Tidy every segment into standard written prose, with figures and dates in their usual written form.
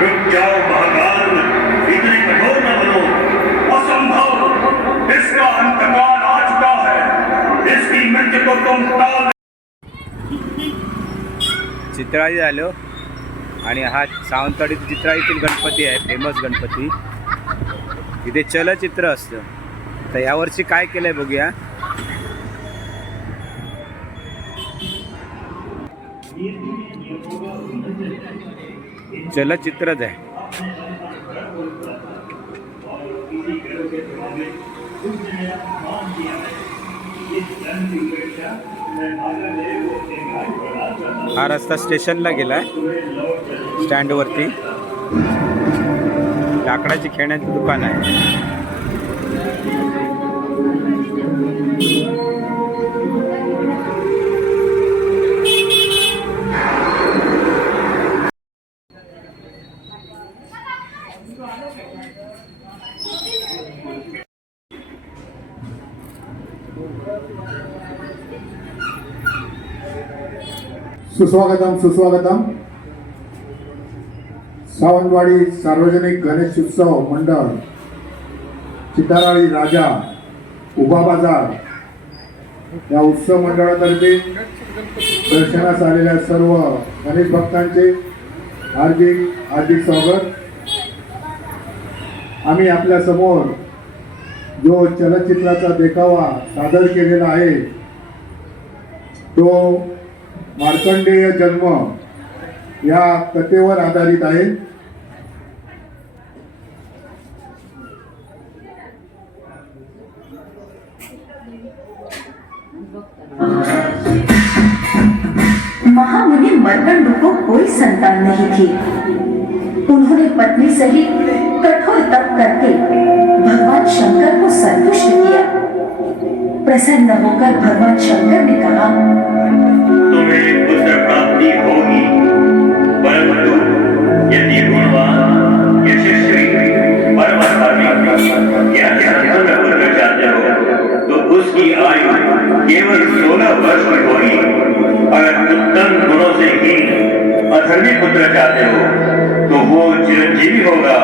रुक जाओ महाकाल, इतने कठोर न बनो। असंभव, इसका अंतकाल आ चुका है। इसकी मृत्यु को तुम टाल। चित्राळी झालो आणि हा सावंतवाडी चित्राळीतील गणपती आहे, फेमस गणपती. इथे चलचित्र असतं. तर यावर्षी काय केलंय बघूया. चलचित्रच आहे. हा रस्ता स्टेशनला गेलाय, स्टँडवरती लाकडाची खेळण्याचं दुकान आहे. सुस्वागतम सुस्वागतम. सावंतवाडी सार्वजनिक गणेश उत्सव मंडळ, चिताराळी राजा, उभा बाजार या उत्सव मंडळातर्फे दर्शनास आलेल्या सर्व गणेश भक्तांचे हार्दिक हार्दिक स्वागत. आम्ही आपल्या समोर जो चलचित्राचा देखावा सादर केलेला आहे तो मार्कंडेय जन्म या कथेवर आधारित आहे. महामुनि मर्कंड को कोई संतान नहीं थी. उन्होंने पत्नी सहित कठोर तप करके भगवान शंकर को संतुष्ट किया. प्रसन्न होकर भगवान शंकर ने कहा, तुम्हें पुत्र प्राप्ति होगी, परंतु यदि गुणवान, यशस्वी, परम धार्मिक या संपन्न पुत्र चाहते हो तो उसकी आयु केवल 16 वर्ष की होगी. अगर उत्तम गुणों से हीन अधर्मी पुत्र चाहते हो तो वो चिरंजीवी होगा.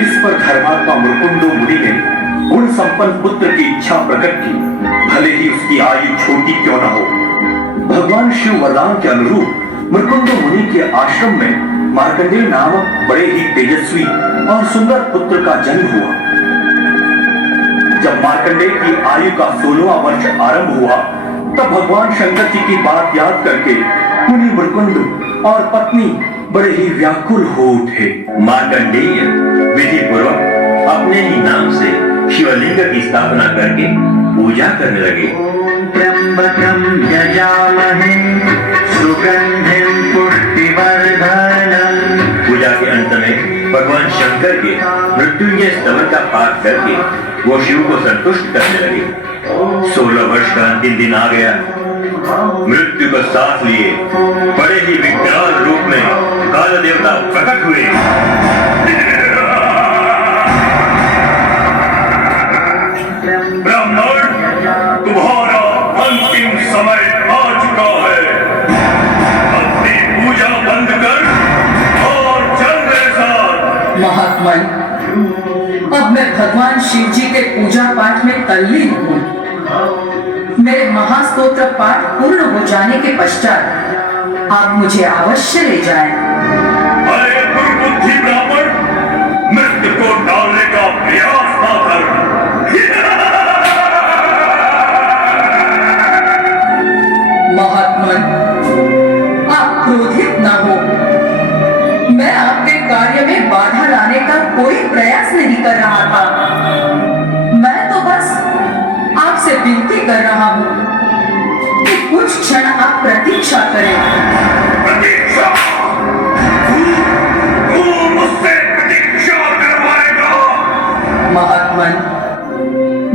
इस पर धर्मात्मा मृकुंडो मुनि ने गुण संपन्न पुत्र की इच्छा प्रकट की, भले ही उसकी आयु छोटी क्यों न हो. भगवान शिव वरदान के अनुरूप मृकुंडो मुनि के आश्रम में मार्कंडेय नामक बड़े ही तेजस्वी और सुंदर पुत्र का जन्म हुआ. जब मार्कंडेय की आयु का 16वां वर्ष आरंभ हुआ तब भगवान शंकर जी की बात याद करके मुनि मृकुंड और पत्नी बड़े ही व्याकुल हो उठे. मार्कंडेय विधि पूर्वक अपने ही नाम से शिवलिंग की स्थापना करके पूजा करने लगे. त्र्यंबकं यजामहे सुगंधिं पुष्टिवर्धनम्. पूजा के अंत में भगवान शंकर के मृत्युंजय स्तवन का पाठ करके वो शिव को संतुष्ट करने लगे. 16 वर्ष का अंतिम दिन आ गया. मृत्यु को साथ लिए बड़े ही विकराल रूप में काल देवता प्रकट हुए. ब्राह्मण, तुम्हारा अंतिम समय आ चुका है. अपनी पूजा बंद कर और चल मेरे साथ. महात्मन, अब मैं भगवान शिव जी के पूजा पाठ में तल्लीन हूँ. मेरे महास्तोत्र पाठ पूर्ण हो जाने के पश्चात आप मुझे अवश्य ले जाएं. अरे दुर्बुद्धि ब्राह्मण, मृत्यु को टालने का प्रयास न कर. महात्मन, आप क्रोधित न हो. मैं आपके कार्य में बाधा लाने का कोई प्रयास नहीं कर रहा था. मैं तो बस आपसे विनती कर रहा हूँ कि कुछ क्षण आप प्रतीक्षा करें. प्रतीक्षा? तू मुझसे प्रतीक्षा करवाएगा? महात्मन,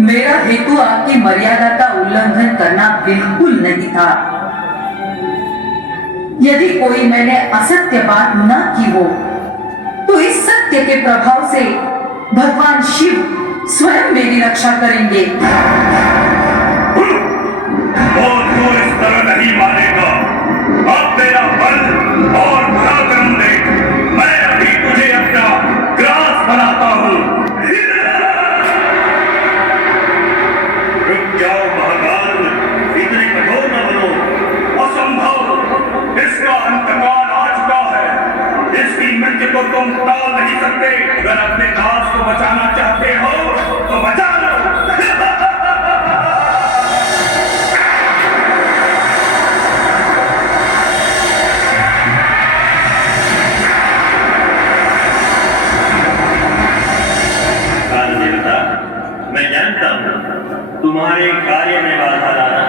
मेरा हेतु आपकी मर्यादा का उल्लंघन करना बिल्कुल नहीं था. यदि कोई मैंने असत्य बात न की हो तो इस सत्य के प्रभाव से भगवान शिव स्वयं मेरी रक्षा करेंगे. वो तो इस तरह नहीं मानेगा. अब अगर अपने दास को बचाना चाहते हो तो बचा लो। काल देवता, मैं जानता हूँ तुम्हारे कार्य में बाधा लाना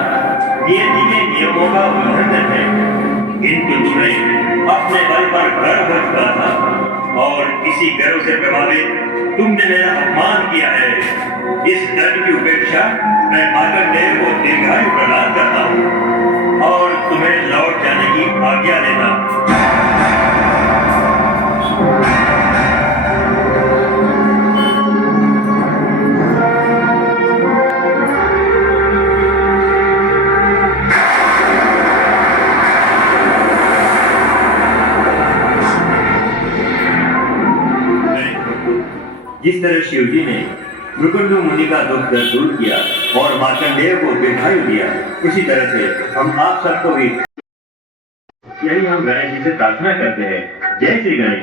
नियति के नियमों का उल्लंघन है, किंतु तुम्हें अपने बल पर गर्व हो चुका था और इसी गर्व से प्रभावित तुमने मेरा अपमान किया है। इस दर्द की उपेक्षा मैं मार्कंडेय को दीर्घायु प्रदान करता हूँ और तुम्हें लौट जाने की आज्ञा देता हूँ। जिस तरह शिवजी ने मृकुंडु मुनि का दुख दर्द दूर किया और मार्कंडेय को दीर्घायु दिया, उसी तरह से हम आप सबको भी यही हम गणेश जी से प्रार्थना करते हैं। जय श्री गणेश।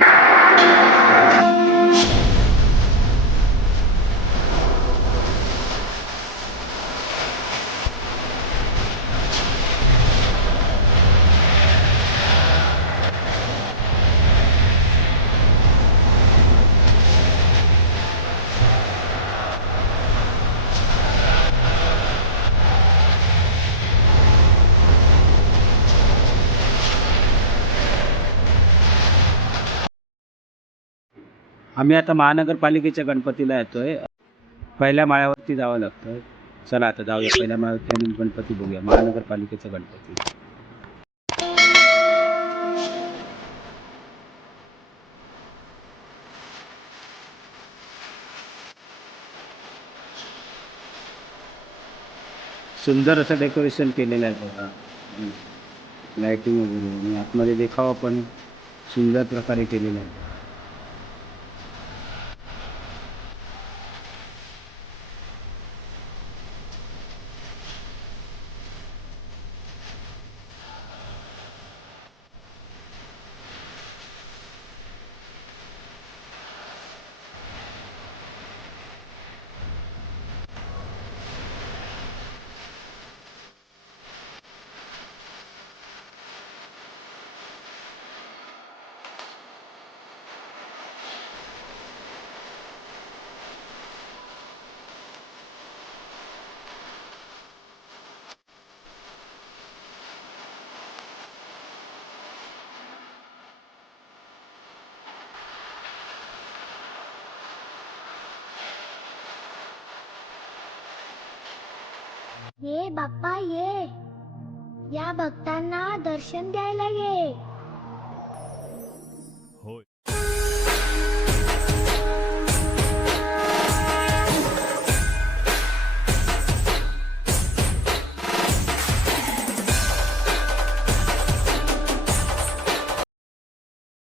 आम्ही आता महानगरपालिकेच्या गणपतीला येतोय. पहिल्या माळ्यावरती जावं लागतं. चला आता जाऊया पहिल्या माळ्यावरती आणि गणपती बघूया, महानगरपालिकेचा गणपती. सुंदर असं डेकोरेशन केलेलं आहे बघा, लाइटिंग वगैरे, आणि आतमध्ये देखावा पण सुंदर प्रकारे केलेला आहे. ये बाप्पा ये, या भक्तांना दर्शन द्यायला ये.